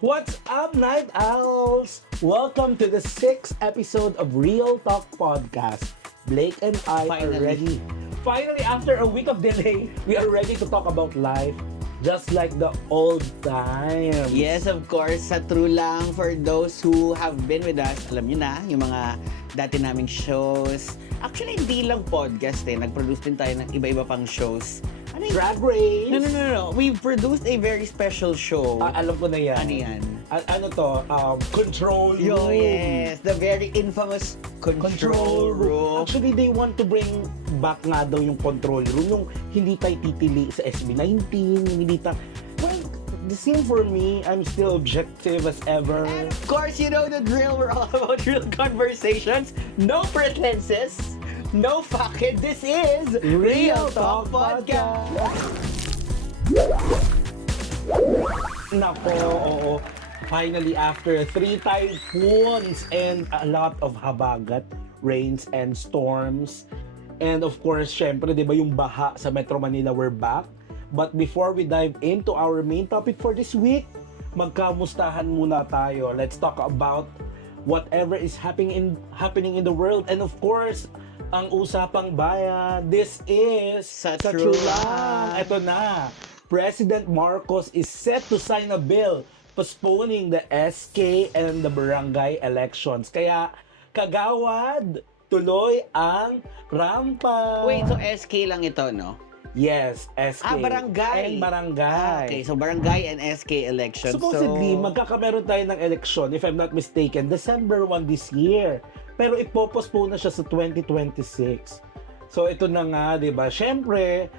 What's up, Night Owls? Welcome to the 6th episode of Real Talk Podcast. Blake and I are ready. Finally, after a week of delay, we are ready to talk about life just like the old times. Yes, of course. Sa True Lang, for those who have been with us, alam nyo na, yung mga dati naming shows. Actually, hindi lang podcast Nag-produce din tayo ng iba-iba pang shows. Ano yun? Drag Race? No. We produced a very special show. Alam ko na yan. Ano yan? Ano to? Control Room. Yes. The very infamous Control Room. Actually, they want to bring back nga daw yung Control Room. Yung hindi tayo titili sa SB19, hindi tayo... Well, the same for me. I'm still objective as ever. And of course, you know the drill. We're all about real conversations. No pretenses. No fucking. This is Real Talk Podcast. Nako, oo. Finally, after 3 typhoons and a lot of habagat, rains and storms, and of course, syempre, di ba yung baha sa Metro Manila, we're back. But before we dive into our main topic for this week, magkamustahan muna tayo. Let's talk about whatever is happening in the world. And of course, ang usapang bayan, this is Sa True Lang. Ito na. President Marcos is set to sign a bill postponing the SK and the barangay elections. Kaya, kagawad, tuloy ang rampa. Wait, so SK lang ito, no? Yes, SK. Barangay. And barangay. Okay, so barangay and SK elections. Supposedly, magkakameron tayo ng election, if I'm not mistaken, December 1 this year. Pero ipopostpone na siya sa 2026. So ito na nga, di ba? Siyempre,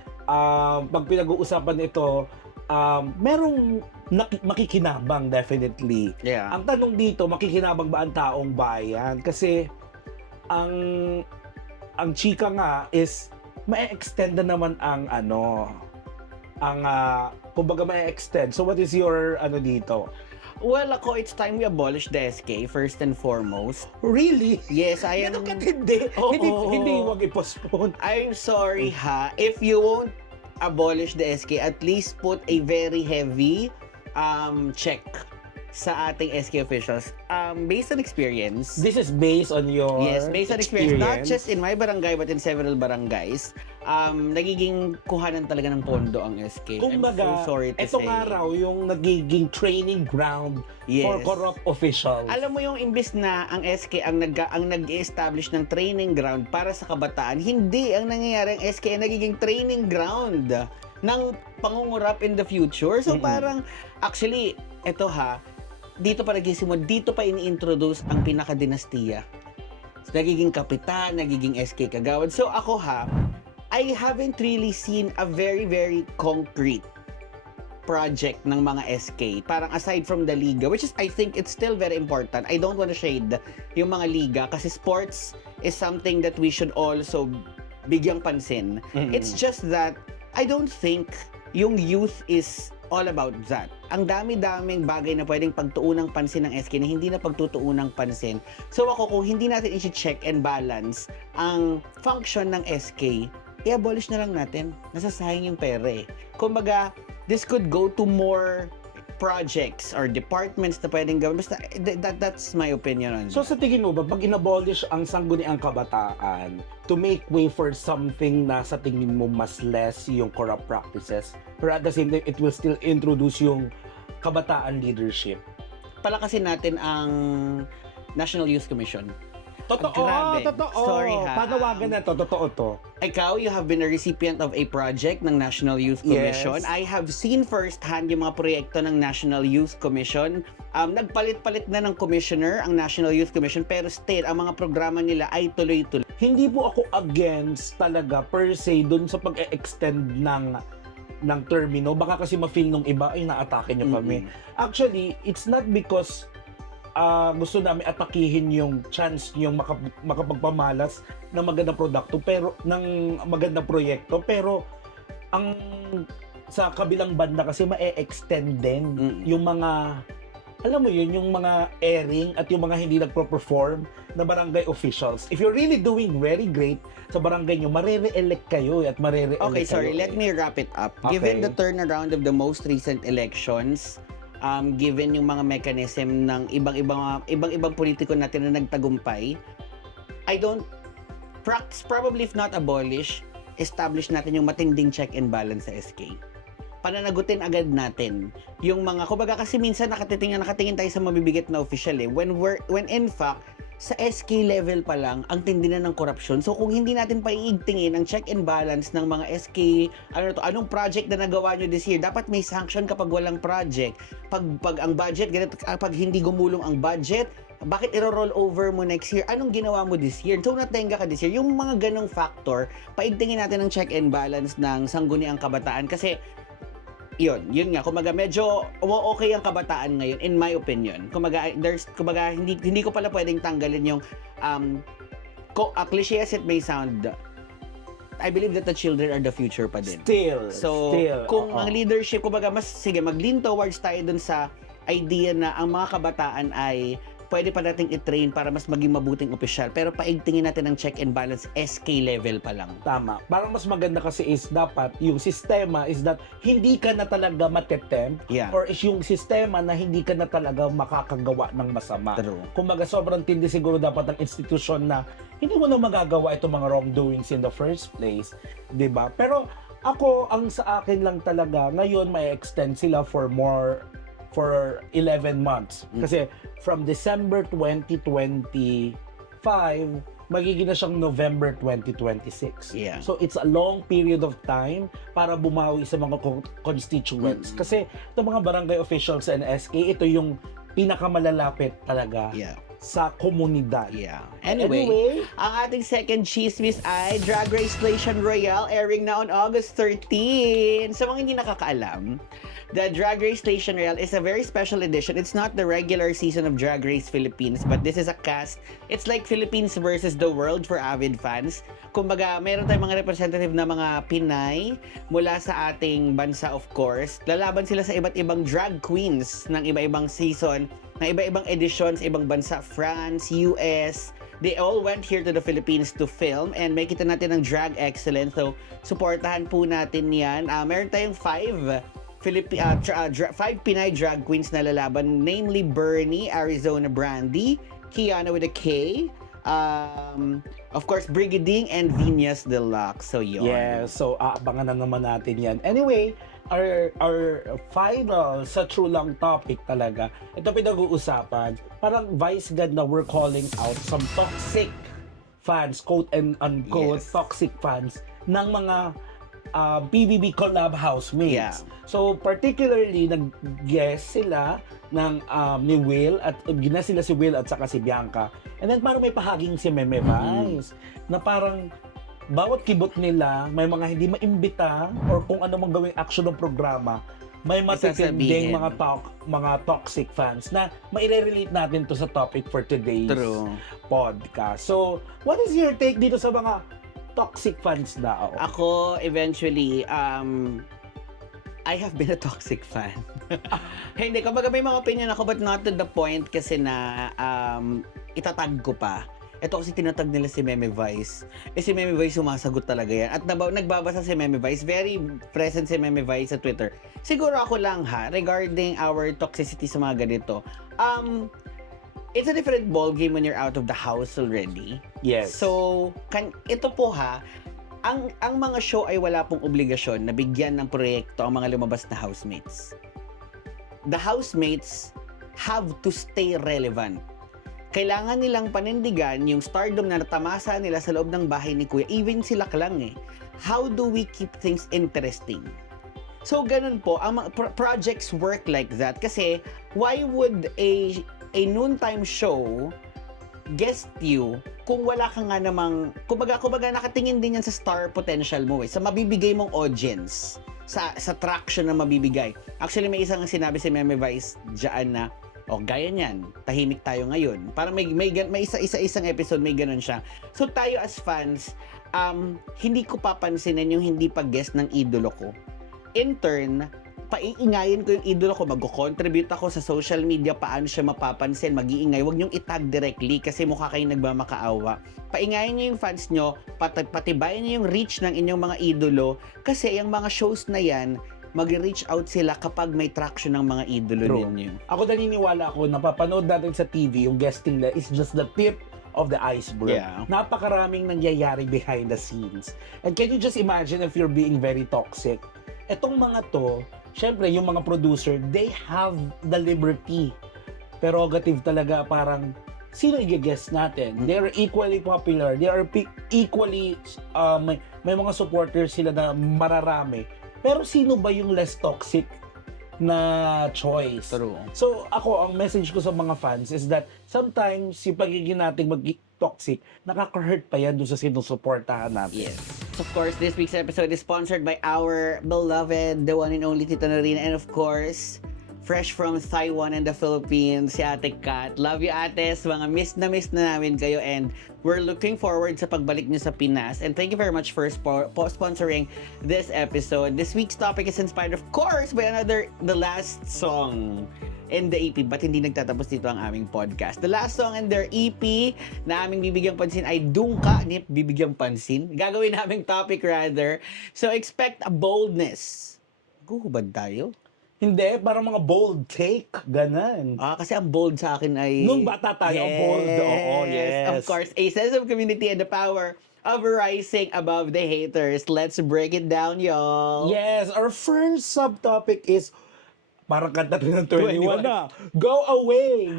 pag pinag-uusapan ito, merong makikinabang definitely. Yeah. Ang tanong dito, makikinabang ba ang taong bayan? Kasi ang chika nga is ma-extend na naman ang kumbaga ma-extend. So what is your dito? Well, ako, it's time we abolish the SK, first and foremost. Really? Yes, I am... Ganun katindi. Oo. Hindi wag i-postpone. I'm sorry ha, if you won't abolish the SK, at least put a very heavy check sa ating SK officials. Based on experience. This is based on your Yes, based on experience. Not just in my barangay, but in several barangays. Nagiging kuhanan talaga ng pondo ang SK. Kumbaga, I'm so sorry to ito say. nga raw yung nagiging training ground for Yes. corrupt officials. Alam mo yung imbis na ang SK ang nag-establish ng training ground para sa kabataan, hindi ang nangyayari ang SK ang nagiging training ground ng pangungurap in the future. So parang, actually, ito dito pa nagsisimula, dito pa ini-introduce ang pinaka-dinastiya. So, nagiging kapitan, nagiging SK kagawad. So ako I haven't really seen a very, very concrete project ng mga SK. Parang aside from the liga, which is, I think it's still very important. I don't want to shade yung mga liga kasi sports is something that we should also bigyang pansin. It's just that I don't think yung youth is all about that. Ang dami-daming bagay na pwedeng pagtuunang pansin ng SK na hindi na pagtutuunang pansin. So ako, kung hindi natin i-check and balance ang function ng SK, i-abolish na lang natin. Nasasayang yung pera Kumbaga, this could go to more projects or departments na pwedeng gawin. Basta, that's my opinion on So sa tingin mo ba, pag inabolish ang sangguniang kabataan to make way for something na sa tingin mo mas less yung corrupt practices, pero at the same time, it will still introduce yung kabataan leadership? palakasin natin ang National Youth Commission. Totoo, Grabe. totoo. Sorry ha. Panawagan na to, totoo to. Ikaw, you have been a recipient of a project ng National Youth Commission. Yes. I have seen firsthand yung mga proyekto ng National Youth Commission. Nagpalit-palit na ng commissioner ang National Youth Commission, pero still, ang mga programa nila ay tuloy-tuloy. Hindi po ako against talaga per se dun sa pag-extend ng termino. Baka kasi ma-feel nung iba, ay naatake niyo kami. Actually, it's not because gusto namin atakihin yung chance yung makapagpamalas ng magandang produkto pero ng magandang proyekto, pero ang sa kabilang banda kasi ma-extend din yung mga, alam mo yun, yung mga airing at yung mga hindi nagpo-perform na barangay officials. If you're really doing very great sa barangay nyo, marere-elect kayo at marere-elect Okay, sorry. kayo. Let me wrap it up. Okay. Given the turnaround of the most recent elections, given yung mga mechanism ng ibang politiko natin na nagtagumpay, I don't probably if not abolish, establish natin yung matinding check and balance sa SK. Pananagutin agad natin yung mga, kumbaga kasi minsan nakatingin tayo sa mabibigat na official when in fact sa SK level pa lang ang tindi na ng korupsyon. So kung hindi natin paiigtingin ang check and balance ng mga SK, anong project na nagawa nyo this year, dapat may sanction kapag walang project. Pag ang budget ganito, pag hindi gumulong ang budget, bakit i-roll over mo next year? Anong ginawa mo this year? So natenga ka this year. Yung mga ganong factor, paigtingin natin ang check and balance ng sangguniang kabataan kasi yun nga, kumaga medyo okay ang kabataan ngayon in my opinion. Kumaga hindi ko pala pwedeng tanggalin yung cliche as it may sound, I believe that the children are the future pa din. Still. Kung ang leadership, kumaga mag-lean towards tayo dun sa idea na ang mga kabataan ay pwede pa nating i-train para mas maging mabuting opisyal. Pero paigtingin natin ang check and balance SK level pa lang. Tama. Parang mas maganda kasi is dapat yung sistema is that hindi ka na talaga matetempt or is yung sistema na hindi ka na talaga makakagawa ng masama. True. Kumbaga sobrang tindi siguro dapat ang institusyon na hindi mo na magagawa itong mga wrongdoings in the first place. 'Di ba? Pero ako, ang sa akin lang talaga, ngayon may extend sila for 11 months. Kasi from December 2025, magiging na siyang November 2026. Yeah. So it's a long period of time para bumawi sa mga constituents. Kasi itong mga barangay officials and SK, ito yung pinakamalalapit talaga sa komunidad. Yeah. Anyway, ang ating second chismis ay Drag Race Nation Royale airing na on August 13. Sa mga hindi nakakaalam, the Drag Race Nation Royale is a very special edition. It's not the regular season of Drag Race Philippines, but this is a cast. It's like Philippines versus the world for avid fans. Kumbaga, meron tayong mga representative na mga Pinay mula sa ating bansa, of course. Lalaban sila sa iba't ibang drag queens ng iba-ibang season, ng iba-ibang editions, ibang bansa, France, US. They all went here to the Philippines to film and may kita natin ng drag excellence. So, supportahan po natin yan. Meron tayong 5 Pinay drag queens na lalaban, namely Bernie, Arizona Brandy, Kiana with a K, of course, Brigading, and Vinyas Deluxe. So, yun. Yeah, so aabangan na naman natin yan. Anyway, our final sa true lang topic talaga, ito pinag-uusapan, parang vice god na we're calling out some toxic fans, quote and unquote, toxic fans ng mga PBB collab housemates. Yeah. So particularly nag-guest sila ng ni Will at sila si Will at saka si Bianca. And then parang may pahaging si Meme Vice na parang bawat kibot nila may mga hindi maimbita or kung ano mang gawing action ng programa, may matitinding mga toxic fans na maire-relate natin to sa topic for today's podcast. So, what is your take dito sa mga toxic fans daw? Ako, eventually, I have been a toxic fan. Hindi, kumbaga may mga opinion ako but not to the point kasi na itatag ko pa. Ito kasi tinatag nila si Meme Vice. Si Meme Vice sumasagot talaga yan. At nagbabasa si Meme Vice. Very present si Meme Vice sa Twitter. Siguro ako lang regarding our toxicity sa mga ganito. It's a different ball game when you're out of the house already. Yes. So, ito po ang mga show ay wala pong obligasyon na bigyan ng proyekto ang mga lumabas na housemates. The housemates have to stay relevant. Kailangan nilang panindigan yung stardom na natamasa nila sa loob ng bahay ni Kuya. Even sila lang How do we keep things interesting? So, ganun po. Ang projects work like that. Kasi, why would a noontime show guest you kung wala ka nga namang, kumbaga nakatingin din yan sa star potential mo sa mabibigay mong audience, sa traction na mabibigay. Actually, may isang sinabi si Meme Vice dyan na, gaya niyan, tahimik tayo ngayon. Parang may isang episode, may ganun siya. So tayo as fans, hindi ko papansinin yung hindi pag-guest ng idolo ko. In turn, paiingayin ko yung idolo ko, mag-contribute ako sa social media, paano siya mapapansin, mag-iingay. Huwag niyong itag directly kasi mukha kayong nagmamakaawa. Paingayin niyo yung fans niyo, patibayan niyo yung reach ng inyong mga idolo kasi yung mga shows na yan, mag-reach out sila kapag may traction ng mga idolo True. ninyo. Ako naniniwala ako, napapanood natin sa TV, yung guesting nila is just the tip of the iceberg. Yeah. Napakaraming nangyayari behind the scenes. And can you just imagine if you're being very toxic? Etong mga to, syempre yung mga producer, they have the liberty. Prerogative talaga, parang sino i-guess natin? They are equally popular. They are equally, may mga supporters sila na mararami. Pero sino ba yung less toxic na choice? True. So ako, ang message ko sa mga fans is that sometimes yung pagiging nating mag-toxic, nakaka-hurt pa yan doon sa sinusuportahan natin. Yes. Of course, this week's episode is sponsored by our beloved, the one and only Tita Norina, and of course, fresh from Taiwan and the Philippines, si Ate Kat. Love you, Ates. Mga miss na namin kayo, and we're looking forward sa pagbalik niyo sa Pinas. And thank you very much for sponsoring this episode. This week's topic is inspired, of course, by the last song in the EP, but hindi nagtatapos dito ang aming podcast. The last song in their EP na aming bibigyang pansin ay Dungka ni Bibigyang Pansin. Gagawin naming topic rather. So expect a boldness. Guhubad tayo? Hindi, parang mga bold take, ganan. Kasi ang bold sa akin ay... Nung bata tayo, bold. Oo, yes. Of course, a sense of community and the power of rising above the haters. Let's break it down, y'all. Yes, our first subtopic is parang kanta rin ng 21 na. Go away,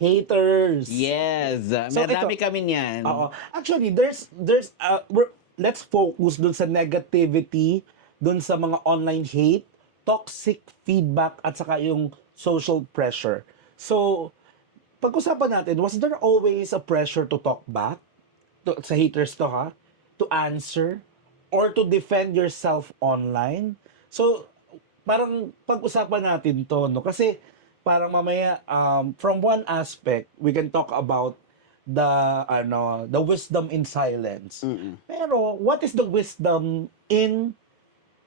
haters. Yes. So, Marami ito- kami niyan. Oo. Actually, let's focus dun sa negativity, dun sa mga online hate, toxic feedback, at saka yung social pressure. So, pag-usapan natin, was there always a pressure to talk back? Sa haters to, ha? To answer? Or to defend yourself online? So, parang pag-usapan natin to, no? Kasi, parang mamaya, from one aspect, we can talk about the wisdom in silence. Mm-mm. Pero, what is the wisdom in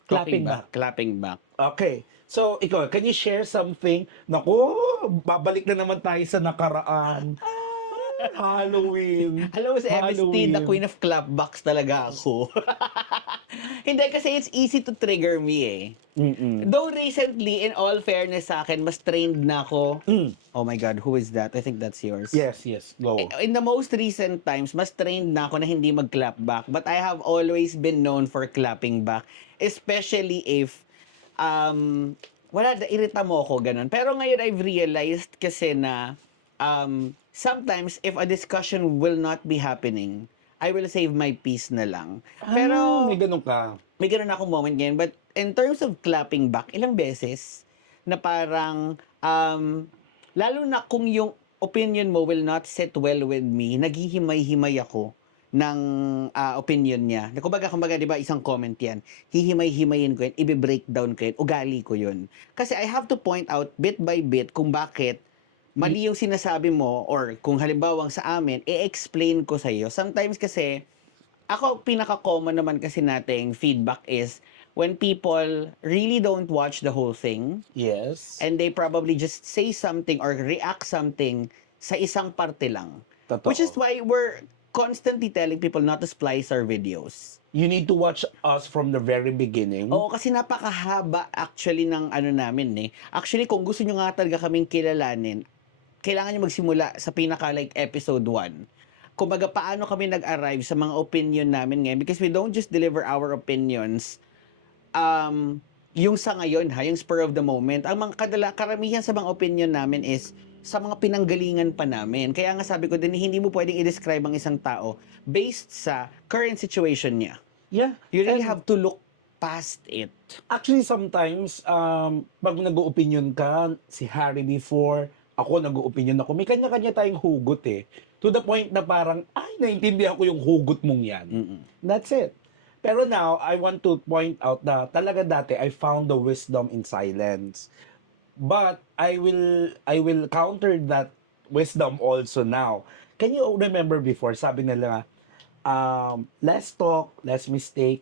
clapping back? Clapping back. Okay. So, ikaw, can you share something? Naku, babalik na naman tayo sa nakaraan. Halloween. Alam mo, si MST, Halloween. the queen of clapbacks talaga ako. Hindi, kasi it's easy to trigger me eh. Mm-mm. Though recently, in all fairness sa akin, mas trained na ako. Oh my God, who is that? I think that's yours. Yes, go. In the most recent times, mas trained na ako na hindi mag-clap back. But I have always been known for clapping back. Especially if, irita mo ako, ganun. Pero ngayon, I've realized kasi na, sometimes, if a discussion will not be happening, I will save my peace na lang. Pero, May ganun ka. may ganun akong moment ngayon. But in terms of clapping back, ilang beses na parang, lalo na kung yung opinion mo will not sit well with me, naghihimay-himay ako ng opinion niya. Kumbaga, di ba, isang comment yan. Hihimay-himayin ko yan, i-breakdown ko yan, ugali ko yun. Kasi I have to point out bit by bit kung bakit mali yung sinasabi mo, or kung halimbawang sa amin, i-explain ko sa iyo. Sometimes kasi, ako, pinaka-common naman kasi nating feedback is when people really don't watch the whole thing, Yes. and they probably just say something or react something sa isang parte lang. Totoo. Which is why we're constantly telling people not to splice our videos. You need to watch us from the very beginning. Oo, kasi napakahaba actually ng ano namin eh. Actually, kung gusto nyo nga talaga kaming kilalanin, kailangan nyo magsimula sa pinaka like episode 1. Kumbaga, paano kami nag-arrive sa mga opinion namin ngayon, because we don't just deliver our opinions yung sa ngayon yung spur of the moment. Ang mga karamihan sa mga opinion namin is sa mga pinanggalingan pa namin. Kaya nga sabi ko din, hindi mo pwedeng i-describe ang isang tao based sa current situation niya. Yeah. You really And have to look past it. actually, sometimes, pag nag-opinion ka, si Harry before, ako nag-opinion ako, may kanya-kanya tayong hugot eh. To the point na parang, naintindihan ko yung hugot mong yan. Mm-mm. That's it. Pero now, I want to point out na talaga dati, I found the wisdom in silence. But I will counter that wisdom also now. Can you remember before, sabi nila, less talk, less mistake.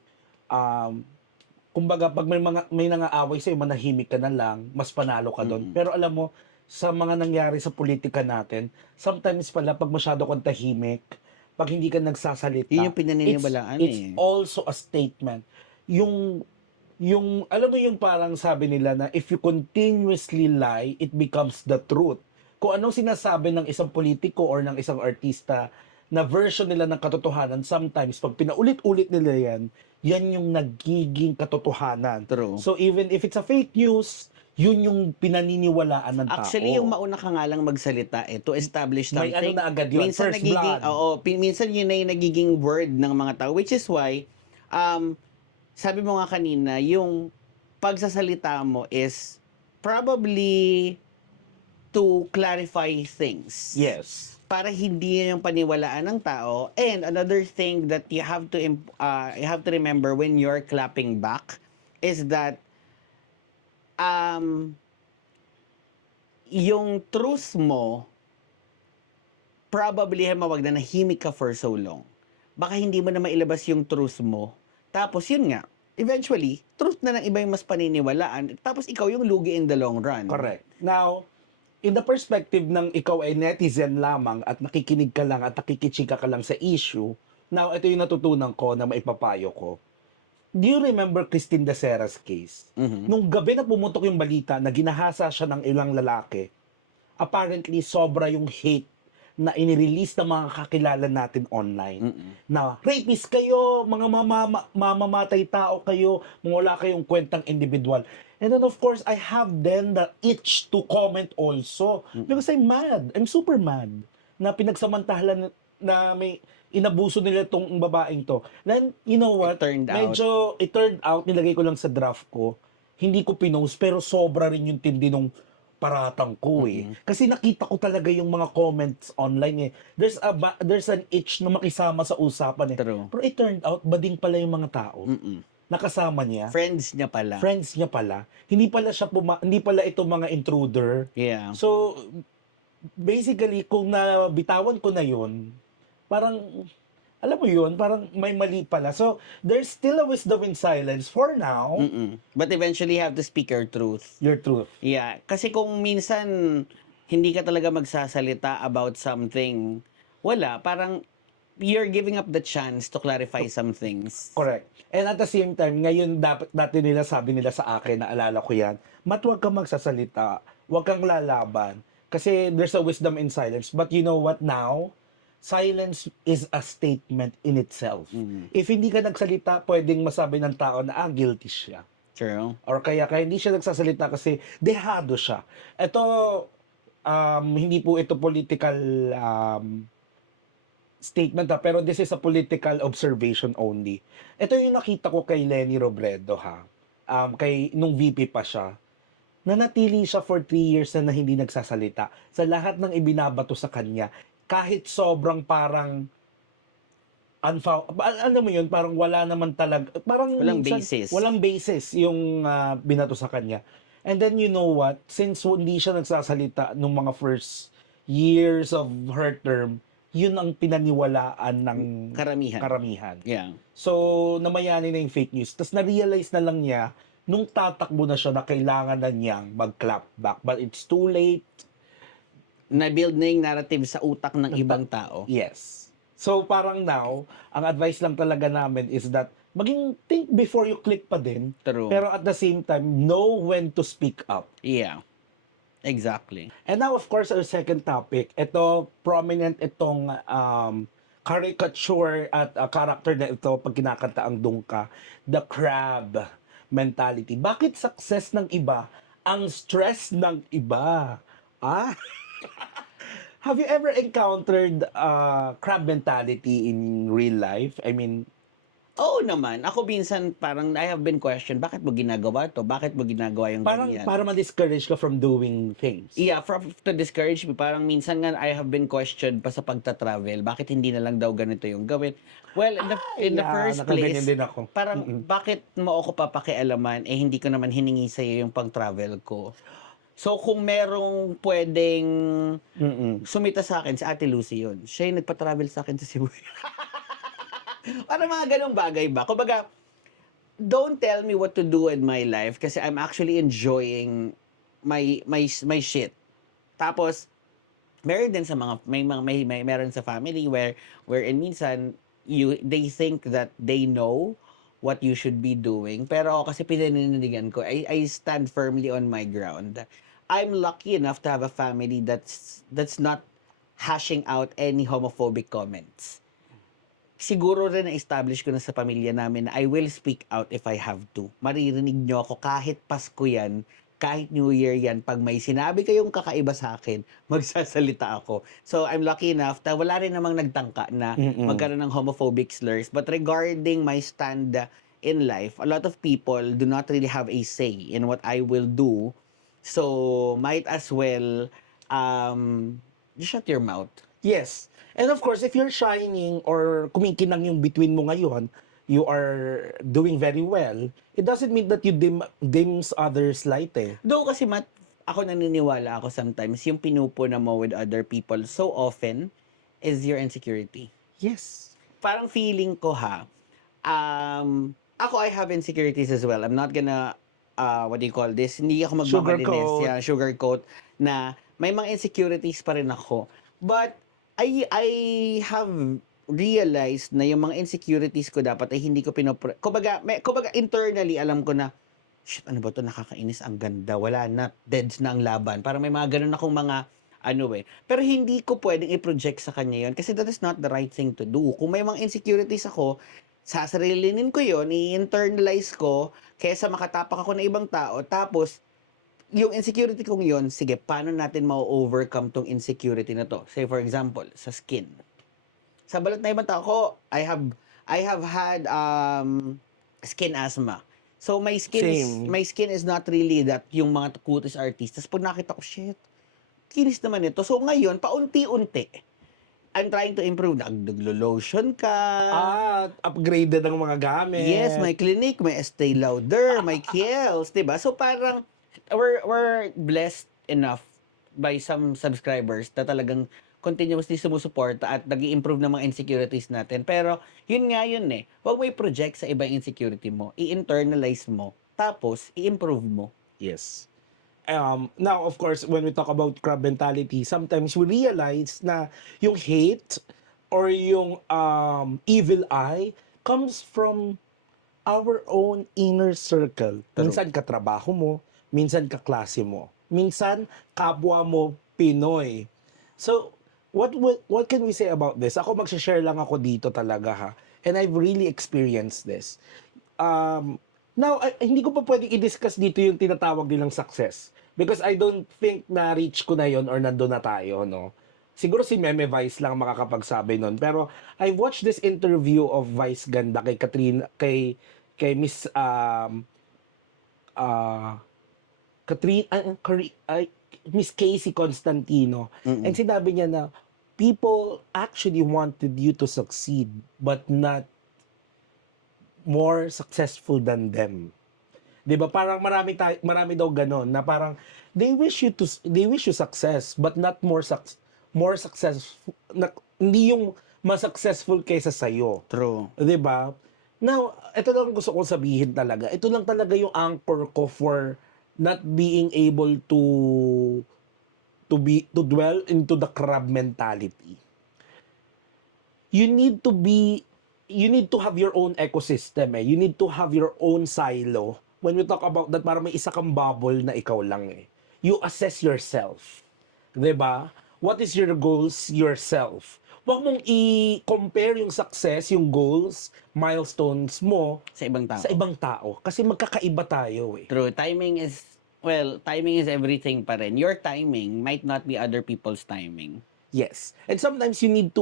Kumbaga, pag may nangaaway sa'yo, manahimik ka na lang, mas panalo ka doon. Pero alam mo, sa mga nangyari sa politika natin, sometimes pala, pag masyado kang tahimik, pag hindi ka nagsasalita, Yun yung pinaniniwalaan it's eh. also a statement. Yung yung, alam mo yung parang sabi nila na if you continuously lie, it becomes the truth. Kung anong sinasabi ng isang politiko or ng isang artista na version nila ng katotohanan, sometimes pag pinaulit-ulit nila yan, yan yung nagiging katotohanan. True. So even if it's a fake news, yun yung pinaniniwalaan ng tao. Actually, yung mauna ka nga lang magsalita to establish May something. ano na agad yun, minsan first nagiging, blood. oo, minsan yun na yung nagiging word ng mga tao, which is why, sabi mo nga kanina, yung pagsasalita mo is probably to clarify things. Yes. Para hindi yun yung paniwalaan ng tao. And another thing that you have to remember when you're clapping back is that yung truth mo probably mawag na nahimik ka for so long. Baka hindi mo na mailabas yung truth mo. Tapos yun nga, eventually, truth na ng iba yung mas paniniwalaan. Tapos ikaw yung lugi in the long run. Correct. Now, in the perspective ng ikaw ay netizen lamang at nakikinig ka lang at nakikichika ka lang sa issue, now, ito yung natutunan ko na maipapayo ko. Do you remember Christine Dacera's case? Nung gabi na pumutok yung balita na ginahasa siya ng ilang lalaki, apparently sobra yung hate na inirelease ng mga kakilala natin online. Na rapist kayo, mga mamamatay tao kayo, mga wala kayong kwentang individual. And then of course, I have then the itch to comment also. Because I'm mad. I'm super mad. Na pinagsamantahan na may inabuso nila tong babaeng to. Then, you know what? It turned out, nilagay ko lang sa draft ko, hindi ko pinost, pero sobra rin yung tindi nung paratang ko eh. Kasi nakita ko talaga yung mga comments online eh. There's an itch na makisama sa usapan eh. True. Pero it turned out, bading pala yung mga tao. Nakasama niya. Friends niya pala. Hindi pala siya hindi pala ito mga intruder. Yeah. So, basically, kung nabitawan ko na yun, parang, alam mo yun, parang may mali pala. So, there's still a wisdom in silence for now. But eventually, you have to speak your truth. Your truth. Yeah. Kasi kung minsan, hindi ka talaga magsasalita about something, wala. Parang, you're giving up the chance to clarify some things. Correct. And at the same time, ngayon dati sabi nila sa akin, naalala ko yan, huwag kang magsasalita, huwag kang lalaban. Kasi there's a wisdom in silence. But you know what now? Silence is a statement in itself. If hindi ka nagsalita, pwedeng masabi ng tao na guilty siya. True. Or kaya hindi siya nagsasalita kasi dehado siya. Ito, hindi po ito political statement pero this is a political observation only. Ito yung nakita ko kay Leni Robredo nung VP pa siya. Nanatili siya for 3 years na hindi nagsasalita sa lahat ng ibinabato sa kanya. Kahit sobrang parang alam mo yun, parang wala naman talaga, parang walang basis yung binato sa kanya. And then you know what, since hindi siya nagsasalita nung mga first years of her term, yun ang pinaniwalaan ng karamihan. Yeah. So, namayani na yung fake news. Tapos na-realize na lang niya, nung tatakbo na siya na kailangan na niyang mag-clap back. But it's too late. Na-build na yung narrative sa utak ng ibang tao. Yes. So parang now, ang advice lang talaga namin is that maging think before you click pa din. True. Pero at the same time, know when to speak up. Yeah. Exactly. And now, of course, our second topic, ito, prominent itong caricature at character na ito pag kinakanta ang dungka, the crab mentality. Bakit success ng iba ang stress ng iba? Have you ever encountered crab mentality in real life? I mean, Oo naman. Ako minsan parang I have been questioned, bakit mo ginagawa to? Bakit mo ginagawa yung parang ganyan? para ma-discourage ka from doing things. Yeah, to discourage me. Parang minsan nga I have been questioned pa sa pagta-travel. Bakit hindi na lang daw ganito yung gawin? Well, in the first place, din ako. parang bakit mo ako papakialaman hindi ko naman hiningi sa'yo yung pag-travel ko. So, kung merong pwedeng sumita sa akin, si Ate Lucy yun. Siya yung nagpa-travel sa akin sa Cebu. Para mga ganong bagay ba? Kumbaga, don't tell me what to do in my life kasi I'm actually enjoying my shit. Tapos, meron din sa meron sa family wherein minsan they think that they know what you should be doing. Pero ako kasi pinaninindigan ko, I stand firmly on my ground. I'm lucky enough to have a family that's not hashing out any homophobic comments. Siguro rin na-establish ko na sa pamilya namin na I will speak out if I have to. Maririnig nyo ako kahit Pasko yan, kahit New Year yan, pag may sinabi kayong kakaiba sa akin, magsasalita ako. So, I'm lucky enough na wala rin namang nagtangka na magkaroon ng homophobic slurs. But regarding my stand in life, a lot of people do not really have a say in what I will do. So, might as well, just shut your mouth. Yes. And of course, if you're shining or kumikinang yung between mo ngayon, you are doing very well, it doesn't mean that you dims others light eh. Though kasi ako naniniwala ako sometimes, yung pinupuna mo with other people so often is your insecurity. Yes. Parang feeling ko ako I have insecurities as well. I'm not gonna, what do you call this? Hindi ako magmamalinis. Sugarcoat. Sugarcoat na may mga insecurities pa rin ako. But I have realized na yung mga insecurities ko dapat ay hindi ko kumbaga internally alam ko na shit, ano ba to, nakakainis, ang ganda, wala na, deads na ang laban. Parang may mga ganun akong mga pero hindi ko pwedeng i-project sa kanya yon kasi that is not the right thing to do. Kung may mga insecurities ako, sasarilinin ko yon, i-internalize ko kaysa makatapak ako ng ibang tao, tapos yung insecurity kong yon, sige, paano natin ma-overcome tong insecurity na to? Say for example, sa skin. Sa balat na ibang tao ko, I have had skin asthma. So my skin is not really that yung mga kutis artistas. Pag nakita ko, shit, kinis naman ito. So ngayon, paunti-unti, I'm trying to improve. Naglo-lotion ka. Upgraded ang mga gamit. Yes, may Clinique, may Estee Lauder, may Kiehl's, diba? So parang, we're blessed enough by some subscribers na talagang continuously sumusuporta at nag-i-improve ng mga insecurities natin. Pero, yun nga yun eh. Huwag mo i-project sa ibang insecurity mo. I-internalize mo. Tapos, i-improve mo. Yes. Now, of course, when we talk about crab mentality, sometimes we realize na yung hate or yung evil eye comes from our own inner circle. True. Minsan katrabaho mo, minsan kaklase mo, minsan kapwa mo Pinoy. So, what can we say about this? Ako magsha-share lang ako dito talaga ha. And I've really experienced this. Now, hindi ko pa pwedeng i-discuss dito yung tinatawag nilang success. Because I don't think na reach ko na yon or nandun na tayo, no? Siguro si Meme Vice lang makakapagsabi nun. Pero I watched this interview of Vice Ganda kay Katrina, kay Miss Miss Casey Constantino. And sinabi niya na people actually wanted you to succeed but not more successful than them. 'Di ba? Parang marami daw ganon na parang they wish you success but not more successful, hindi yung mas successful kaysa sa'yo. True. 'Di ba? Now, ito lang gusto kong sabihin talaga. Ito lang talaga yung anchor ko for not being able to dwell into the crab mentality. You need to have your own ecosystem eh. You need to have your own silo. When we talk about that, parang may isa kang bubble na ikaw lang eh. You assess yourself. 'Di ba? What is your goals yourself? Huwag mong i-compare yung success, yung goals, milestones mo Sa ibang tao. sa ibang tao. Kasi magkakaiba tayo eh. True. Timing is everything pa rin. Your timing might not be other people's timing. Yes. And sometimes you need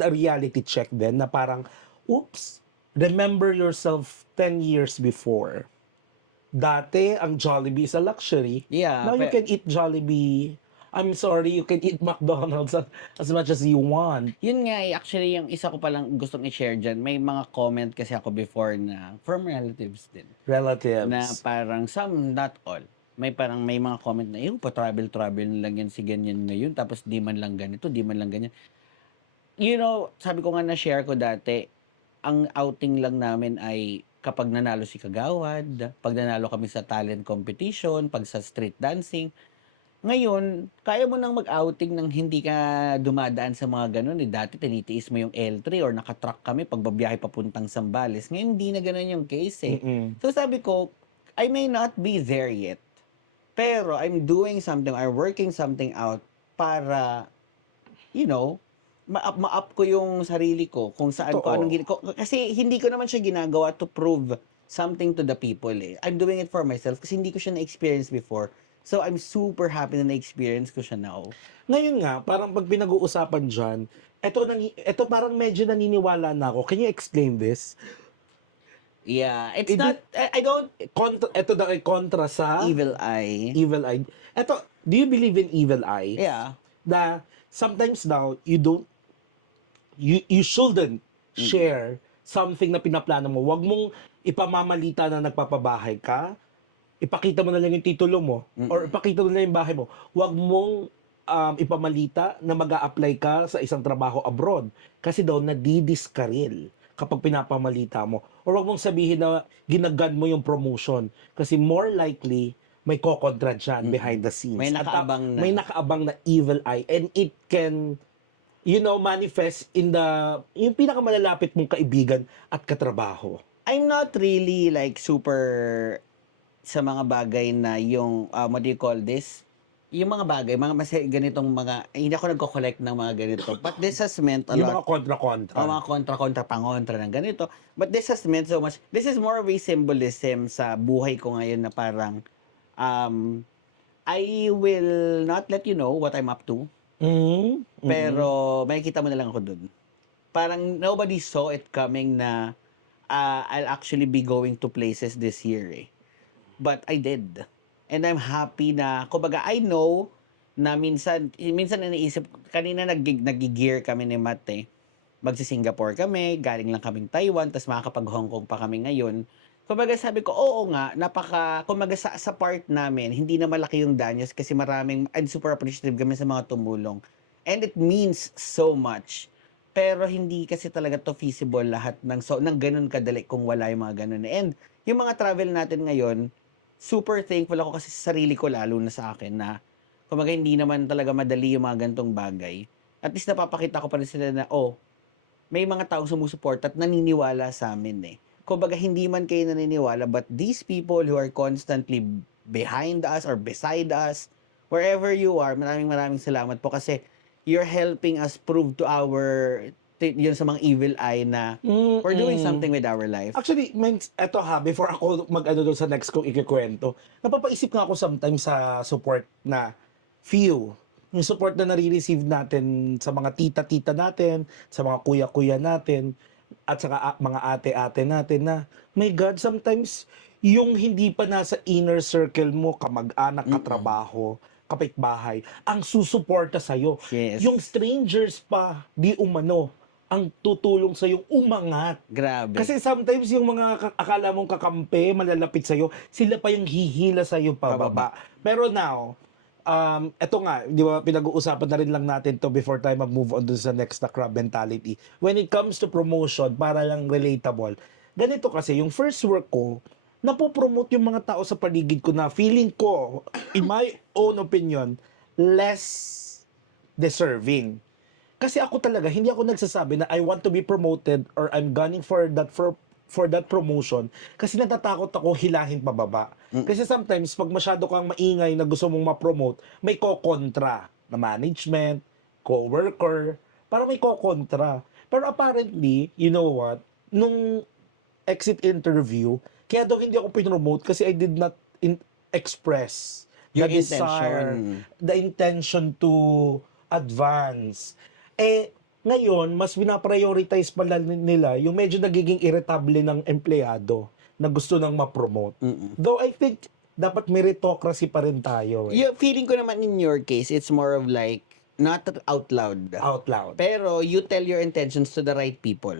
a reality check then na parang, oops, remember yourself 10 years before. Dati, ang Jollibee is a luxury. Yeah. Now you can eat Jollibee. I'm sorry, you can eat McDonald's as much as you want. Yun nga eh, actually yung isa ko palang gustong i-share dyan, may mga comment kasi ako before na from relatives din. Relatives. Na parang some, not all. May mga comment na, pa-travel na lang yan si ganyan ngayon, tapos di man lang ganito, di man lang ganyan. You know, sabi ko nga na-share ko dati, ang outing lang namin ay kapag nanalo si Kagawad, pag nanalo kami sa talent competition, pag sa street dancing, Ngayon, kaya mo nang mag-outing nang hindi ka dumadaan sa mga gano'n, eh. Dati tinitiis mo yung L3 or naka-truck kami pagbabiyahe papuntang Zambales. Ngayon hindi na gano'n yung case, eh. Mm-mm. So sabi ko, I may not be there yet, pero I'm doing something or working something out para, you know, ma-up ko yung sarili ko kung saan ko anong Totoo. kasi hindi ko naman siya ginagawa to prove something to the people, eh. I'm doing it for myself kasi hindi ko siya na-experience before. So I'm super happy na na-experience ko siya now. Ngayon nga, parang pag pinag-uusapan diyan, eto parang medyo naniniwala na ako. Can you explain this? Yeah, it's Hindi not I don't eto daw ay kontra sa evil eye. evil eye. Eto, do you believe in evil eye? Yeah. Na sometimes now you shouldn't share something na pinaplano mo. Huwag mong ipamamalita na nagpapabahay ka. Ipakita mo na lang yung titulo mo or ipakita mo na lang yung bahay mo. Huwag mong ipamalita na mag-a-apply ka sa isang trabaho abroad kasi daw nadidiskaril kapag pinapamalita mo. Or huwag mong sabihin na ginagan mo yung promotion kasi more likely may kokontra dyan behind the scenes. May At nakaabang na. may nakaabang na evil eye and it can manifest in yung pinakamalalapit mong kaibigan at katrabaho. I'm not really like super sa mga bagay na yung what do you call this? Yung mga bagay, ganitong mga hindi ako nagko-collect ng mga ganito. But this has meant a Yung lot. mga kontra-kontra. Mga kontra-kontra, pangontra ng ganito. But this has meant so much. This is more of a symbolism sa buhay ko ngayon na parang I will not let you know what I'm up to. Mm, Pero makikita mo na lang ako dun. Parang nobody saw it coming na I'll actually be going to places this year, eh. But I did. And I'm happy na, kumbaga, I know na minsan iniisip, kanina nag-gear kami ni Matt, eh. Magsi-Singapore kami, galing lang kaming Taiwan, tapos makakapag-Hong Kong pa kami ngayon. Kumbaga sabi ko, oo nga, kumbaga sa part namin, hindi na malaki yung danyos kasi and super appreciative kami sa mga tumulong. And it means so much. Pero hindi kasi talaga to feasible lahat ng ganun kadali kung wala yung mga ganun. And yung mga travel natin ngayon, super thankful ako kasi sa sarili ko lalo na sa akin na kumbaga hindi naman talaga madali yung mga gantong bagay. At least napapakita ko pa rin sila na, may mga taong sumusuporta at naniniwala sa amin, eh. Kumbaga hindi man kayo naniniwala, but these people who are constantly behind us or beside us, wherever you are, maraming salamat po kasi you're helping us prove to yun sa mga evil eye na we're doing something with our life. Actually, eto ha, before ako mag-ano doon sa next kong ikikwento, napapaisip nga ako sometimes sa support na few. Yung support na nare-receive natin sa mga tita-tita natin, sa mga kuya-kuya natin, at saka mga ate-ate natin na, my God, sometimes yung hindi pa nasa inner circle mo, kamag-anak, katrabaho, kapitbahay, ang susuporta sa'yo. Yes. Yung strangers pa, di umano, ang tutulong sa'yo umangat. Grabe. Kasi sometimes yung mga akala mong kakampi, malalapit sa'yo, sila pa yung hihila sa'yo pababa. Pero now, eto nga, di ba, pinag-uusapan na rin lang natin to before tayo mag-move on dun sa next na crab mentality. When it comes to promotion, para lang relatable, ganito kasi, yung first work ko, napopromote yung mga tao sa paligid ko na feeling ko, in my own opinion, less deserving. Kasi ako talaga, hindi ako nagsasabi na I want to be promoted or I'm gunning for that promotion kasi natatakot ako hilahin pababa. Kasi sometimes, pag masyado kang maingay na gusto mong ma-promote, may kokontra na management, co-worker, parang may kokontra. Pero apparently, you know what, nung exit interview, kaya daw hindi ako pinromote kasi I did not express Your the desire, the intention to advance. Ngayon, mas binaprioritize pala nila yung medyo nagiging irritable ng empleyado na gusto nang ma-promote. Though I think dapat meritocracy pa rin tayo. Yung feeling ko naman in your case, it's more of like, not out loud. Out loud. Pero you tell your intentions to the right people.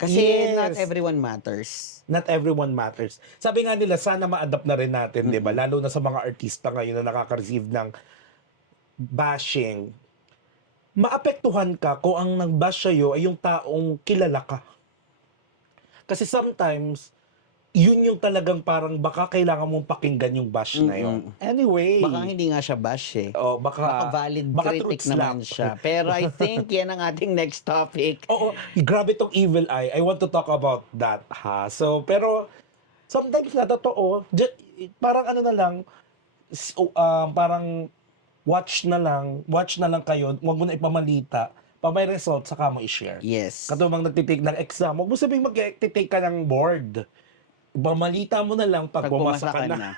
Kasi Yes. not everyone matters. Not everyone matters. Sabi nga nila, sana ma-adapt na rin natin, di ba? Lalo na sa mga artista ngayon na nakaka-receive ng bashing. Maapektuhan ka kung ang nag-bash sa'yo ay yung taong kilala ka. Kasi sometimes, yun yung talagang parang baka kailangan mong pakinggan yung bash na yun. Anyway. Baka hindi nga siya bash eh. Oh, Baka valid baka critic truth naman slap. siya. Pero I think yan ang ating next topic. Oo, grabe tong evil eye. I want to talk about that, ha? So, pero, sometimes na totoo, parang ano na lang, parang watch na lang kayo, huwag mo na ipamalita, pa may result, saka mo i-share. Yes. Katulad nagtitake ng exam, huwag mo sabihin mag-take ka ng board. Ipamalita mo na lang pag bumasa ka na.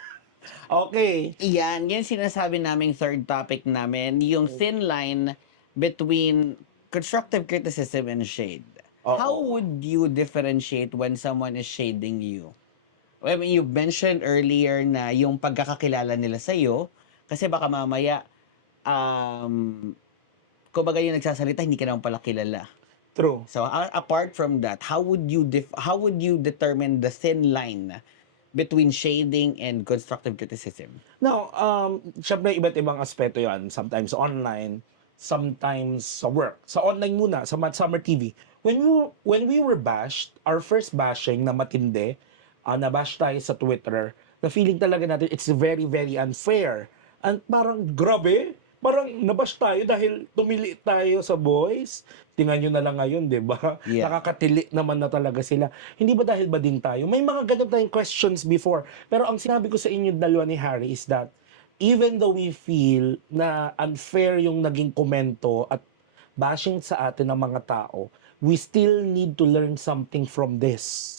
Okay. Yan sinasabi naming third topic namin, yung thin line between constructive criticism and shade. Oo. How would you differentiate when someone is shading you? I mean, you mentioned earlier na yung pagkakakilala nila sa'yo, kasi baka mamaya, kumbaga yung nagsasalita, hindi ka naman pala kilala. True. So, apart from that, how would you determine the thin line between shading and constructive criticism? Now, syempre iba't ibang aspeto yan. Sometimes online, sometimes sa work. Sa online muna, sa Summer TV. When we were bashed, our first bashing na matindi, nabash tayo sa Twitter, na feeling talaga natin it's very, very unfair. And parang grabe, parang nabash tayo dahil tumili tayo sa boys. Tingnan nyo na lang ngayon, di ba? Yeah. Nakakatili naman na talaga sila. Hindi ba dahil ba din tayo? May mga ganun tayong questions before. Pero ang sinabi ko sa inyo dalawa ni Harry is that even though we feel na unfair yung naging komento at bashing sa atin ng mga tao, we still need to learn something from this.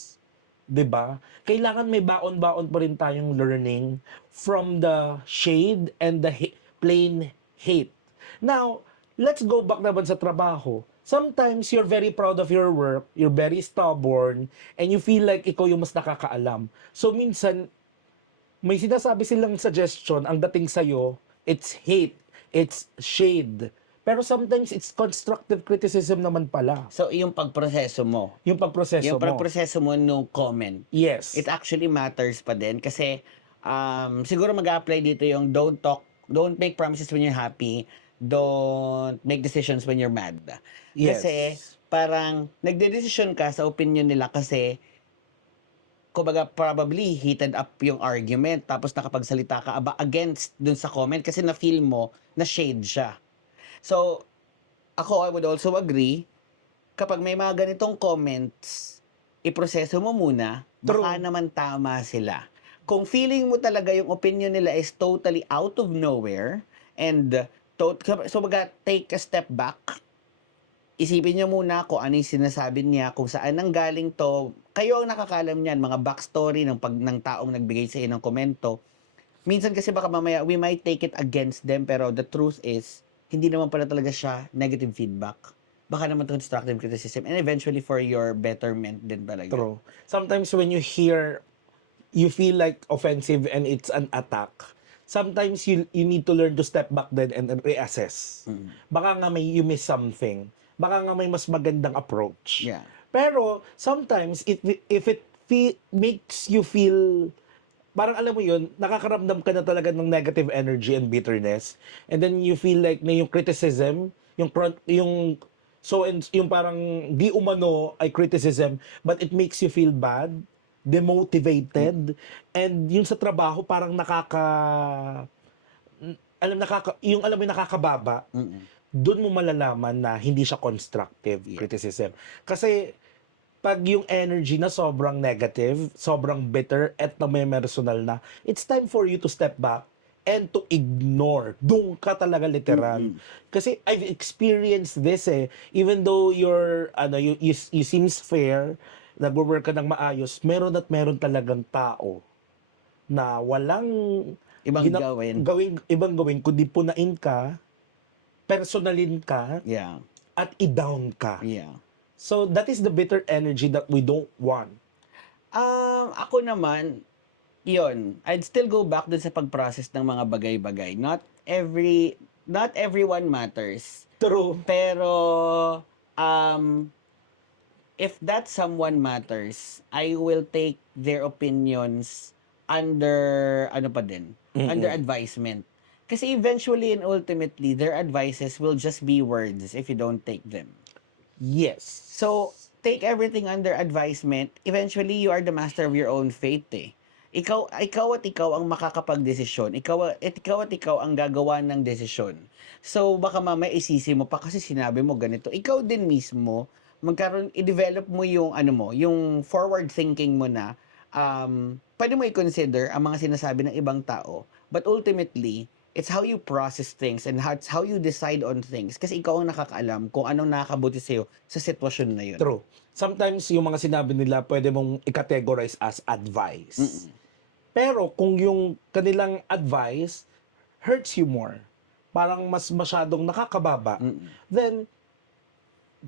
'Di ba? Kailangan may baon-baon pa rin tayong learning from the shade and the plain hate. Now, let's go back naman sa trabaho. Sometimes you're very proud of your work, you're very stubborn, and you feel like ikaw yung mas nakakaalam. So minsan, may sinasabi silang suggestion, ang dating sa'yo, it's hate, it's shade. Pero sometimes it's constructive criticism naman pala. So, yung pagproseso mo. Yung pagproseso Yung mo. pagproseso mo nung comment. Yes. It actually matters pa din kasi siguro mag-apply dito yung don't make promises when you're happy, don't make decisions when you're mad. Yes. Kasi parang nagde-decision ka sa opinion nila kasi kumbaga probably heated up yung argument tapos nakapagsalita ka against dun sa comment kasi na-feel mo na shade siya. So, I would also agree, kapag may mga ganitong comments, iproseso mo muna, baka True. naman tama sila. Kung feeling mo talaga yung opinion nila is totally out of nowhere, and so take a step back, isipin niyo muna kung ano yung sinasabi niya, kung saan nang galing to, kayo ang nakakalam niyan, mga backstory ng taong nagbigay sa inyo ng komento. Minsan kasi baka mamaya, we might take it against them, pero the truth is, hindi naman pala talaga siya negative feedback. Baka naman constructive criticism and eventually for your betterment din talaga. True. Sometimes when you hear, you feel like offensive and it's an attack. Sometimes you need to learn to step back then and reassess. Baka nga you miss something. Baka nga may mas magandang approach. Yeah. Pero sometimes if it makes you feel parang alam mo yun, nakakaramdam ka na talaga ng negative energy and bitterness. And then you feel like na yung criticism, yung parang di umano ay criticism, but it makes you feel bad, demotivated, and yung sa trabaho parang nakakababa. Doon mo malalaman na hindi siya constructive criticism. Kasi pag yung energy na sobrang negative, sobrang bitter, at na may personal na, it's time for you to step back and to ignore. Doon ka talaga literal. Kasi I've experienced this even though you seems fair, nag-work ka ng maayos, meron at meron talagang tao na walang Ibang gawin, kundi punain ka, personalin ka, at i-down ka. Yeah. So, that is the bitter energy that we don't want. Ako naman, yun, I'd still go back dun sa pag-process ng mga bagay-bagay. Not everyone matters. True. Pero, if that someone matters, I will take their opinions under, under advisement. Kasi eventually and ultimately, their advices will just be words if you don't take them. Yes. So, take everything under advisement, eventually you are the master of your own fate eh. Ikaw at ikaw ang makakapagdesisyon. Ikaw at ikaw ang gagawa ng desisyon. So, baka mamaya isisi mo pa kasi sinabi mo ganito. Ikaw din mismo, i-develop mo yung, yung forward thinking mo na, pwede mo i-consider ang mga sinasabi ng ibang tao. But ultimately, it's how you process things and how you decide on things. Kasi ikaw ang nakakaalam kung anong nakakabuti sa'yo sa sitwasyon na yun. True. Sometimes yung mga sinabi nila pwede mong i-categorize as advice. Pero kung yung kanilang advice hurts you more, parang mas masyadong nakakababa, then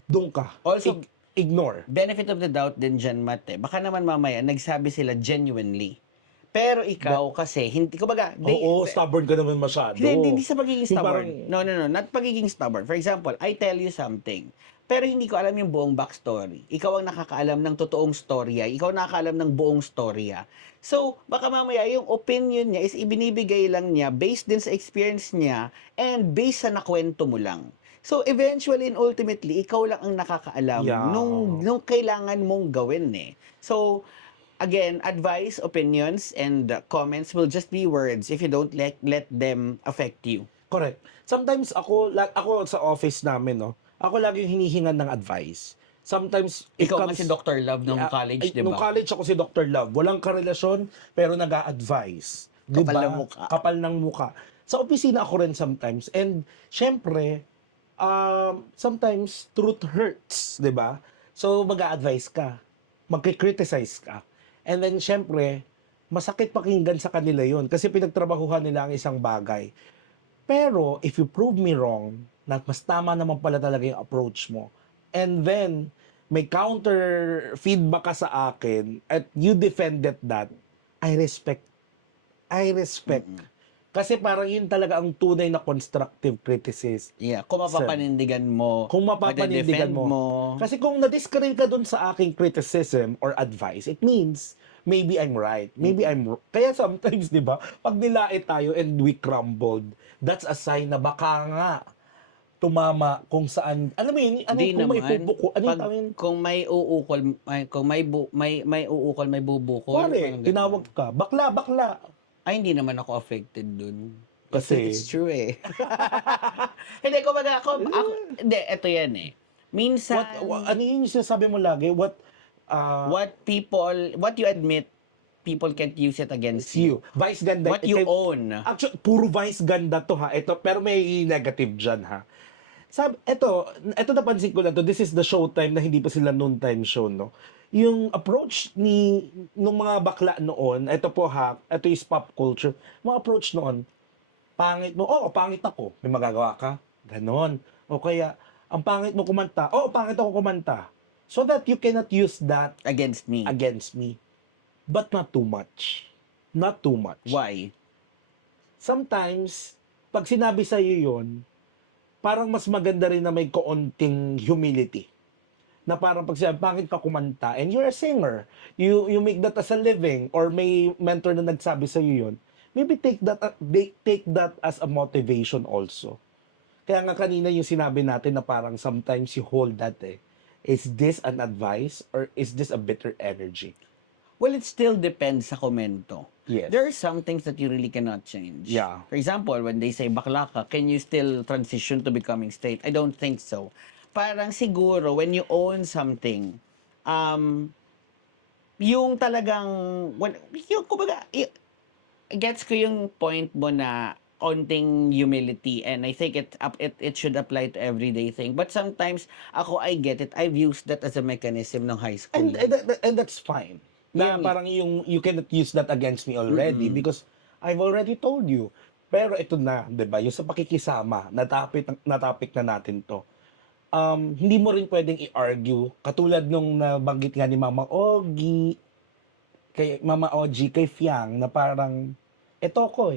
doon ka. Also, Ignore. benefit of the doubt din dyan, Matt. Baka naman mamaya, nagsabi sila genuinely. Pero ikaw kasi, hindi, kumbaga, Stubborn ka naman masyado. hindi sa pagiging Yung stubborn. parang- No, not pagiging stubborn. For example, I tell you something, pero hindi ko alam yung buong backstory. Ikaw ang nakakaalam ng totoong storya. Ikaw ang nakakaalam ng buong storya. So, baka mamaya yung opinion niya is ibinibigay lang niya based din sa experience niya and based sa nakwento mo lang. So, eventually and ultimately, ikaw lang ang nakakaalam Yeah. nung kailangan mong gawin eh. So, again, advice, opinions, and comments will just be words if you don't let them affect you. Correct. Sometimes ako sa office namin, no, ako lagi yung hinihingan ng advice. Sometimes it Ikaw comes- man si Dr. Love nung Yeah, college, di Nung ba? college ako si Dr. Love. Walang karelasyon, pero nag-a-advise. Di Kapal ba? ng mukha. Kapal ng mukha. Sa opisina ako rin sometimes. And, syempre, sometimes, truth hurts. Di ba? So, mag-a-advise ka. Mag-criticize ka. And then, syempre, masakit pakinggan sa kanila yon kasi pinagtrabahuhan nila ang isang bagay. Pero, if you prove me wrong, na mas tama naman pala talaga yung approach mo, and then, may counter feedback ka sa akin, at you defended that, I respect. Kasi parang yun talaga ang tunay na constructive criticism. Yeah, kung mapapanindigan mo, Kung mapapanindigan madedefend mo. Kasi kung na-discourage ka dun sa aking criticism or advice, it means, maybe I'm right. Maybe I'm wrong. Kaya sometimes, di ba, pag nilait tayo and we crumbled, that's a sign na baka nga tumama kung saan, alam mo yun, ano, Di kung may naman. pupuko, ano yung Pag, tawin? kung may uukol, kung may uukol, may bubukol. Pare, parang ganun. tinawag ka, bakla. Ay, hindi naman ako affected dun. Kasi- It's true eh. Hindi, kumbaga hindi, eto yan eh. Minsan, Ano yun yung sinasabi mo lagi? What what you admit, people can't use it against you. Vice ganda. What you own. Actually, puro vice ganda to ha. Ito, pero may negative dyan ha. Ito napansin ko na to. This is the showtime na hindi pa sila noontime show, no? Yung approach nung mga bakla noon, ito po ha, ito is pop culture. Mga approach noon, pangit mo, pangit ako. May magagawa ka? Ganon. O kaya, ang pangit mo kumanta, pangit ako kumanta. So that you cannot use that Against me. against me. But not too much. Not too much. Why? Sometimes, pag sinabi sa'yo yun, parang mas maganda rin na may kaunting humility. Na parang pag sinabi, pangit ka kumanta, and you're a singer, you make that as a living, or may mentor na nagsabi sa'yo yun, maybe take that as a motivation also. Kaya nga kanina yung sinabi natin na parang sometimes you hold that is this an advice or is this a bitter energy? Well, it still depends sa komento. Yes. There are some things that you really cannot change. Yeah. For example, when they say bakla ka, can you still transition to becoming straight? I don't think so. Parang siguro, when you own something, yung talagang, kumbaga, gets ko yung point mo na onting humility, and I think it should apply to everyday thing. But sometimes, I get it. I've used that as a mechanism ng high school. And that's fine. Na Yeah. parang you cannot use that against me already because I've already told you. Pero ito na, 'di ba? Yung sa pakikisama, na-topic na natin 'to. Hindi mo rin pwedeng i-argue katulad nung nabanggit nga ni Mama Ogie kay Fiang na parang ito ko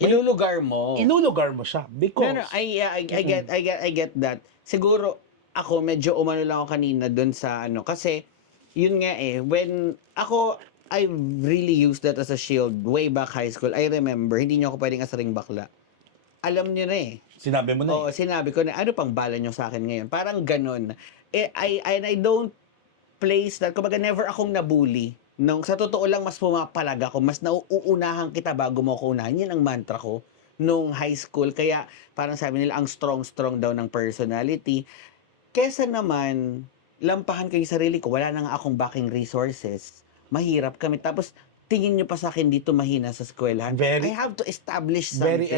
Ilulugar mo. Ilulugar mo siya because No, I get that. Siguro, ako medyo umano lang ako kanina dun sa kasi, yun nga when I really used that as a shield way back high school. I remember, hindi niyo ako pwedeng asaring bakla. alam niyo na eh. Sinabi mo na Oo, sinabi ko na, ano pang bala nyo sa akin ngayon? Parang ganun. I don't place that, kumbaga never akong nabully. Nung, sa totoo lang, mas pumapalag ako, mas nauunahan kita bago mo ko unahan. Yan ang mantra ko nung high school. Kaya parang sabi nila, ang strong-strong daw ng personality. Kesa naman, lampahan ko yung sarili ko, wala na nga akong backing resources. Mahirap kami. Tapos, tingin nyo pa sa akin dito mahina sa eskwelahan. I have to establish something.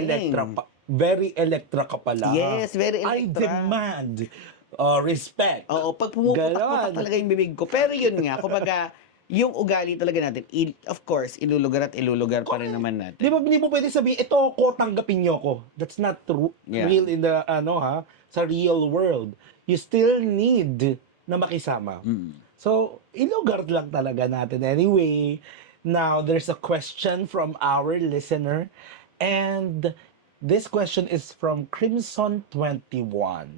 Very Electra ka pala. Yes, very I Electra. demand respect. Oo, pag pumuputak mo pa Ganon. talaga yung bibig ko. Pero yun nga, kumbaga, yung ugali talaga natin, of course, ilulugar at ilulugar pa rin naman natin. Di mo pwede sabihin, ito ko, tanggapin nyo ko. That's not true. Yeah. Real in the, sa real world. You still need na makisama. So, ilugar lang talaga natin. Anyway, now there's a question from our listener. And this question is from Crimson21.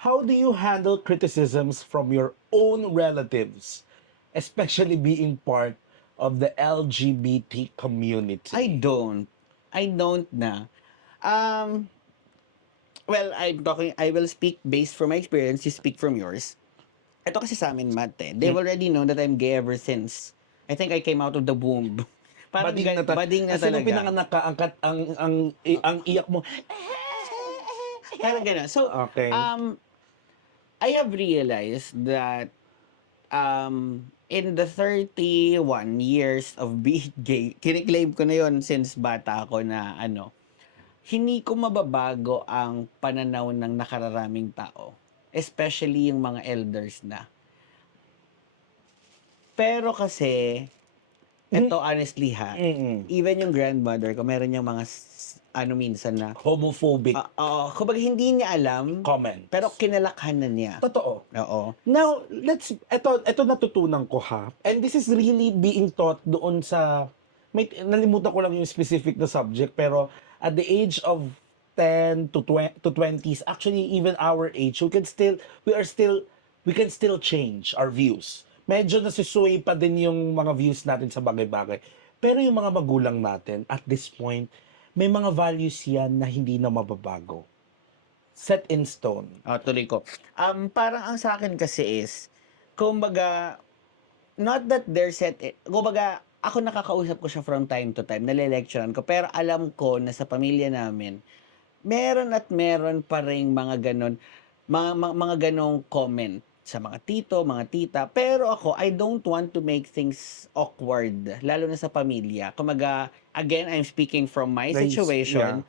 How do you handle criticisms from your own relatives, especially being part of the LGBT community? I don't na. Well, I will speak based from my experience, you speak from yours. Ito kasi sa amin, Matt, they've already known that I'm gay ever since. I think I came out of the womb. Parang bading na Kasi nung talaga. pinanganak ka, ang iyak mo. Parang gano'n. So, Okay. I have realized that in the 31 years of being gay, kiniklaim ko na yon since bata ako na hindi ko mababago ang pananaw ng nakararaming tao. Especially yung mga elders na. Pero kasi, eto honestly ha, even yung grandmother ko, meron yung mga minsan na Homophobic kumbaga hindi niya alam, comment. pero kinalakhan na niya. Totoo. Oo. Now, ito natutunan ko ha. And this is really being taught doon sa, nalimutan ko lang yung specific na subject, pero at the age of 10 to 20s, actually even our age, we can still change our views. Medyo nasisway pa din yung mga views natin sa bagay-bagay. Pero yung mga magulang natin, at this point, may mga values yan na hindi na mababago. Set in stone. Tuloy ko. Parang ang sa akin kasi is, kumbaga, not that they're set, kumbaga, ako nakakausap ko siya from time to time, nale-lecturean ko, pero alam ko na sa pamilya namin, meron at meron pa rin mga ganon, mga ganong comment sa mga tito, mga tita. Pero ako, I don't want to make things awkward, lalo na sa pamilya. Kumaga, again, I'm speaking from my situation.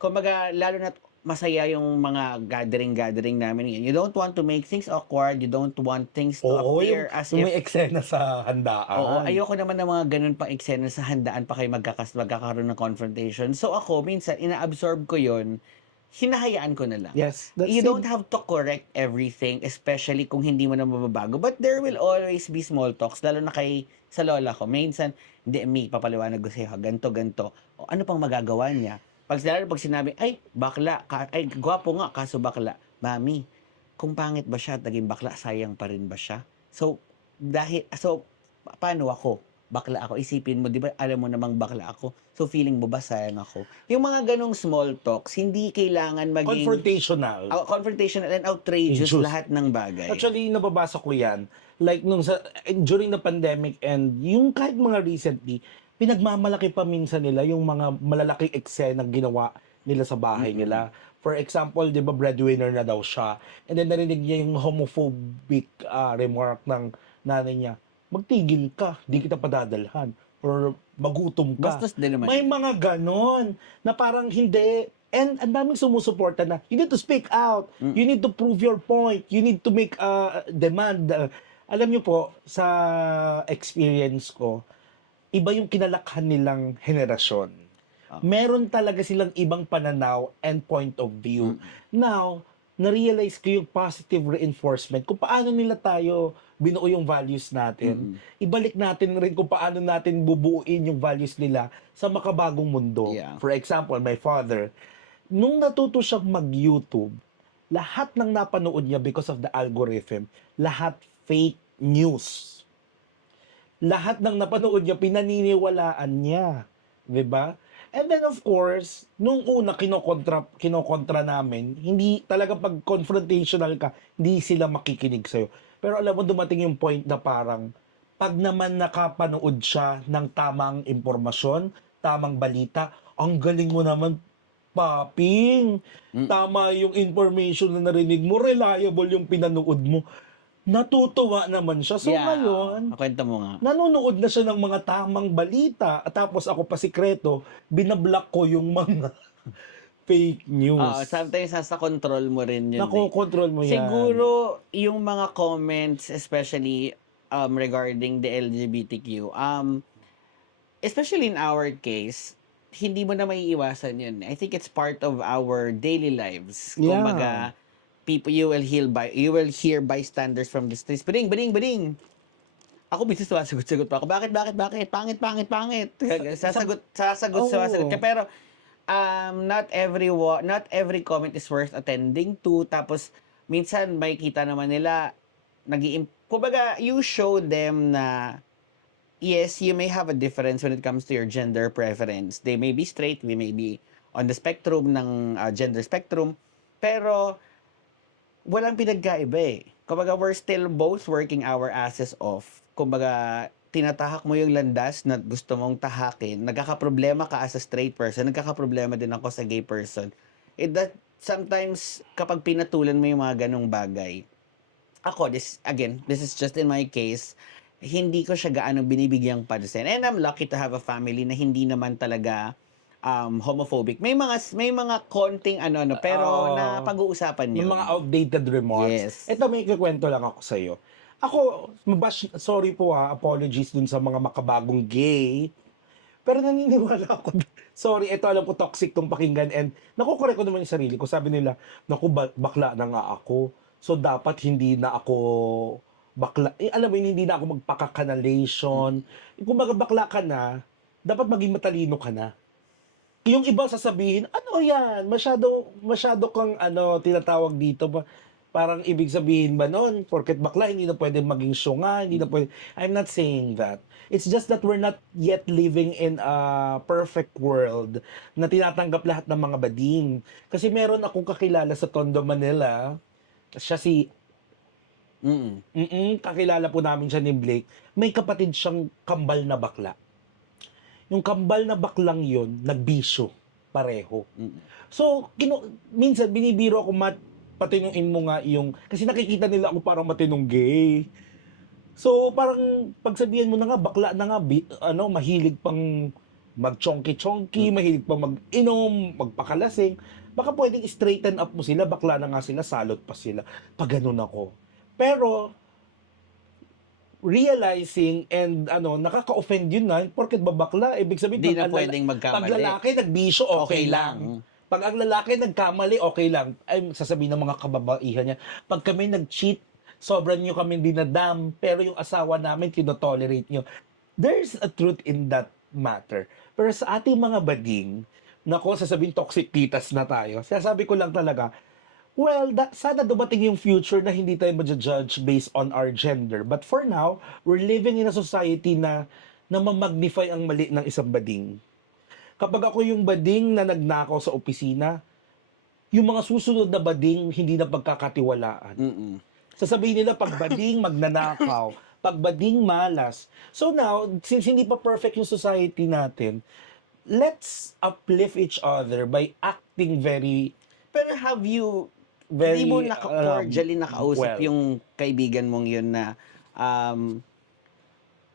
Kumaga, lalo na masaya yung mga gathering namin. You don't want to make things awkward. You don't want things to appear as if... may eksena sa handaan. Oo, ayoko naman ng mga ganun pang eksena sa handaan pa kayo magkakaroon ng confrontation. So ako, minsan, ina-absorb ko yon, hinahayaan ko na lang. Yes. You don't have to correct everything, especially kung hindi mo na mababago. But there will always be small talks, lalo na sa lola ko. Minsan, hindi, papaliwanag ko sa'yo, ganto. O, ano pang magagawa niya? Pag sinabi, ay, bakla, ay, gwapo nga, kaso bakla. Mami, kung pangit ba siya at naging bakla, sayang pa rin ba siya? So, paano ako? Bakla ako. Isipin mo, di ba, alam mo namang bakla ako. So, feeling mo ba sayang ako? Yung mga ganong small talks, hindi kailangan maging... Confrontational and outrageous lahat ng bagay. Actually, nababasa ko yan. Like, during the pandemic and yung kahit mga recently, pinagmamalaki pa minsan nila yung mga malalaking eksena ginawa nila sa bahay nila. For example, di ba, breadwinner na daw siya. And then narinig niya yung homophobic remark ng nanay niya. Magtigil ka, di kita padadalhan. Or magutom ka. Bastos din naman. May mga ganon na parang hindi. And ang daming sumusuporta na, you need to speak out. You need to prove your point. You need to make a demand. Alam niyo po, sa experience ko, iba yung kinalakhan nilang henerasyon. Meron talaga silang ibang pananaw and point of view. Now, na-realize ko yung positive reinforcement kung paano nila tayo binuo yung values natin. Ibalik natin rin kung paano natin bubuuin yung values nila sa makabagong mundo. Yeah. For example, my father, nung natuto siyang mag-YouTube, lahat ng napanood niya because of the algorithm, lahat fake news. Lahat ng napanood niya, pinaniniwalaan niya. Diba? And then of course, nung una kinokontra namin, hindi talaga pag confrontational ka, hindi sila makikinig sa'yo. Pero alam mo, dumating yung point na parang, pag naman nakapanood siya ng tamang impormasyon, tamang balita, ang galing mo naman, paping. Mm. Tama yung information na narinig mo, reliable yung pinanood mo. Natutuwa naman siya. So ngayon, kwento mo nga. nanonood na siya ng mga tamang balita at tapos ako pa sikreto, binablock ko yung mga fake news. Sometimes nasa control mo rin yun. Nakokontrol mo yan. Siguro, yung mga comments, especially regarding the LGBTQ, especially in our case, hindi mo na maiiwasan yun. I think it's part of our daily lives. Yeah. Kumbaga, people, you will hear bystanders from the streets, bading, bading, bading. Ako minsan sumasagot-sagot pa ako, bakit, pangit. Sasagot. Oo. Pero, not every comment is worth attending to. Tapos, minsan, may kita naman nila, kumbaga, you show them na, yes, you may have a difference when it comes to your gender preference. They may be straight, we may be on the spectrum ng gender spectrum, pero walang pinagkaiba eh. Kumbaga, we're still both working our asses off. Kumbaga, tinatahak mo yung landas na gusto mong tahakin, nagkakaproblema ka as a straight person, nagkakaproblema din ako sa gay person. Sometimes, kapag pinatulan mo yung mga ganong bagay, ako, this is just in my case, hindi ko siya gaano binibigyang pansin. And I'm lucky to have a family na hindi naman talaga homophobic. May mga konting pero na pag-uusapan yun. Yung mga outdated remarks. Yes. Ito, may kikwento lang ako sa'yo. Ako, sorry po apologies dun sa mga makabagong gay. Pero naniniwala ako. Sorry, ito alam ko toxic tong pakinggan and nakukorek ko naman yung sarili ko. Sabi nila, naku, bakla na nga ako. So, dapat hindi na ako bakla. Alam mo yun, hindi na ako magpaka-canalation. Kung bakla ka na, dapat maging matalino ka na. Yung iba sasabihin, ano yan? Masyado kang tinatawag dito ba? Parang ibig sabihin ba noon, porket bakla, hindi na pwede maging syunga, hindi na pwede. I'm not saying that. It's just that we're not yet living in a perfect world na tinatanggap lahat ng mga bading. Kasi meron akong kakilala sa Tondo, Manila. Siya si kakilala po namin siya ni Blake. May kapatid siyang kambal na bakla. Yung kambal na baklang yun, nagbisyo. Pareho. So, minsan binibiro ako, patinuin mo nga yung... Kasi nakikita nila ako parang matinong gay. So, parang pagsabihan mo na nga, bakla na nga, mahilig pang mag-chonky-chonky, mahilig pang mag-inom, magpakalasing. Baka pwedeng straighten up mo sila, bakla na nga sila, salot pa sila. Pag ganun ako. Pero, realizing and nakaka-offend yun na, porket babakla, ibig sabihin, Hindi na pwedeng magkamali. pag lalaki nagbisyo, okay lang. Pag ang lalaki nagkamali, okay lang. Ay, sasabihin ng mga kababaihan niya, pag kami nag-cheat, sobrang nyo kami dinadam, pero yung asawa namin, tinotolerate nyo. There's a truth in that matter. Pero sa ating mga bading, sasabihin toxic titas na tayo, sasabi ko lang talaga, well, sana dumating yung future na hindi tayo ma-judge based on our gender. But for now, we're living in a society na mamagnify ang mali ng isang bading. Kapag ako yung bading na nagnakaw sa opisina, yung mga susunod na bading hindi na pagkakatiwalaan. Sasabihin nila pag bading magnanakaw, pag bading malas. So now, since hindi pa perfect yung society natin, let's uplift each other by acting very... Pero have you, Very, hindi mo cordially nakausap well. yung kaibigan mong yun na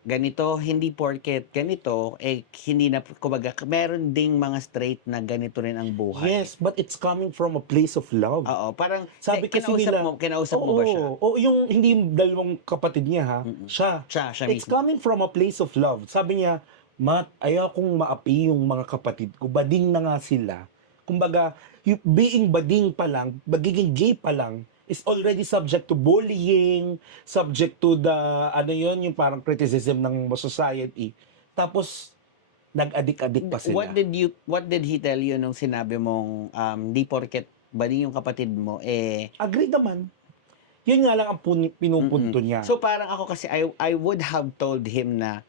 ganito, hindi porket ganito, hindi na, kumbaga, meron ding mga straight na ganito rin ang buhay. Yes, but it's coming from a place of love. Oo, parang, Sabi kasi nila, kinausap mo ba siya? Oo, yung hindi yung dalawang kapatid niya ha, siya. Siya It's mismo. coming from a place of love. Sabi niya, Matt, ayaw kong maapi yung mga kapatid ko. Bading na nga sila. Kumbaga, yung being bading pa lang, magiging gay pa lang, is already subject to bullying, subject to the, yung parang criticism ng society. Tapos, nag-adik-adik pa sila. What did he tell you nung sinabi mong, di porket bading yung kapatid mo, Agree naman. Yun nga lang ang pinupunto niya. So parang ako kasi, I would have told him na,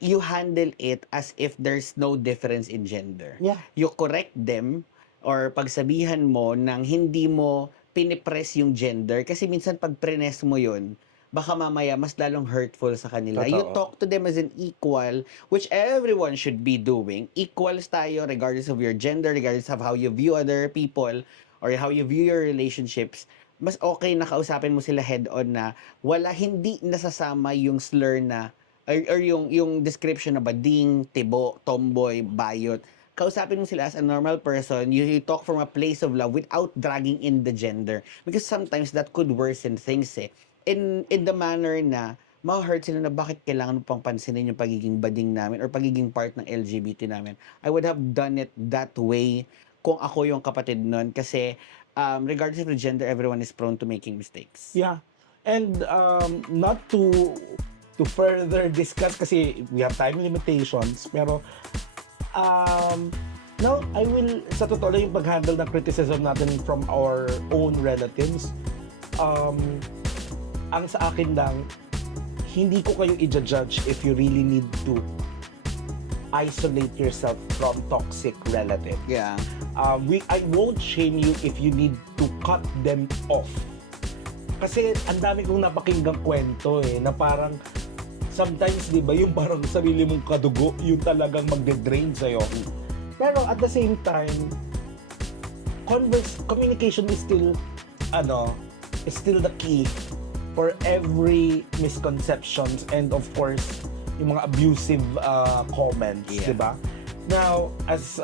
you handle it as if there's no difference in gender. Yeah. You correct them or pagsabihan mo nang hindi mo pinipress yung gender kasi minsan pag press mo yun, baka mamaya mas lalong hurtful sa kanila. You Totoo. talk to them as an equal, which everyone should be doing. Equals tayo regardless of your gender, regardless of how you view other people or how you view your relationships. Mas okay na kausapin mo sila head-on na hindi nasasama yung slur na or yung description na bading, tibo, tomboy, bayot. Kausapin mo sila as a normal person. You talk from a place of love without dragging in the gender. Because sometimes that could worsen things eh. In the manner na ma-hurt sila na bakit kailangan mo pang pansinin yung pagiging bading namin or pagiging part ng LGBT namin. I would have done it that way kung ako yung kapatid nun kasi regardless of the gender, everyone is prone to making mistakes. Yeah. And not to further discuss kasi we have time limitations, pero now I will, sa totoo lang yung pag-handle ng criticism natin from our own relatives, ang sa akin lang, hindi ko kayo i-judge if you really need to isolate yourself from toxic relatives. Yeah. I won't shame you if you need to cut them off. Kasi ang dami kong napakinggang kwento na parang sometimes, di ba, yung parang sarili mong kadugo, yung talagang magde-drain sa'yo. Pero at the same time, communication is still, is still the key for every misconceptions and of course, yung mga abusive comments, Yeah. di ba? Now, as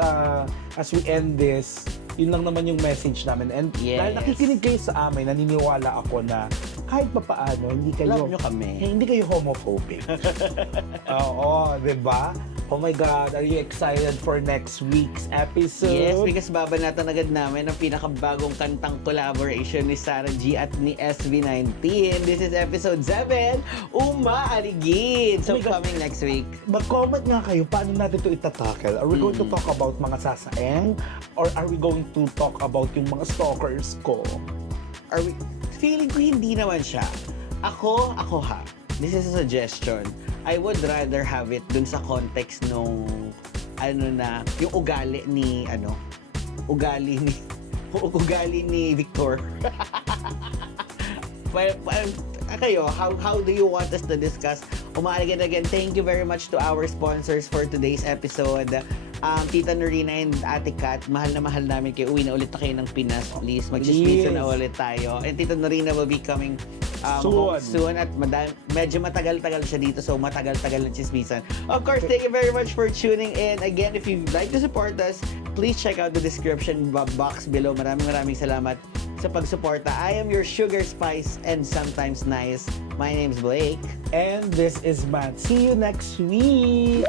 we end this, yun lang naman yung message namin. And dahil Yes. nakikinig kayo sa amin, naniniwala ako na kahit pa paano, hindi kayo Love nyo kami. hindi kayo homophobic. Oo, di ba? Oh my God, are you excited for next week's episode? Yes, because babanatan agad namin ang pinakabagong kantang collaboration ni Sarah G at ni SB19. This is episode 7, Umaaligid. So Oh my God. coming next week. Mag-comment nga kayo, paano natin ito itatackle? Are we going to talk about mga sasaeng? Or are we going to talk about yung mga stalkers ko? Feeling ko hindi naman siya. Ako ha. This is a suggestion. I would rather have it dun sa context nung yung ugali ni Victor. Kayo, how do you want us to discuss Umaaligid again? Thank you very much to our sponsors for today's episode. Tita Norina and Ate Kat, mahal na mahal namin kayo. Uwi na ulit na kayo ng Pinas, please. Mag-chismisan na ulit tayo. And Tita Norina will be coming soon. At medyo matagal-tagal siya dito, so matagal-tagal na chismisan. Of course, thank you very much for tuning in. Again, if you'd like to support us, please check out the description box below. Maraming salamat sa pagsuporta. I am your sugar spice and sometimes nice. My name's Blake. And this is Matt. See you next week!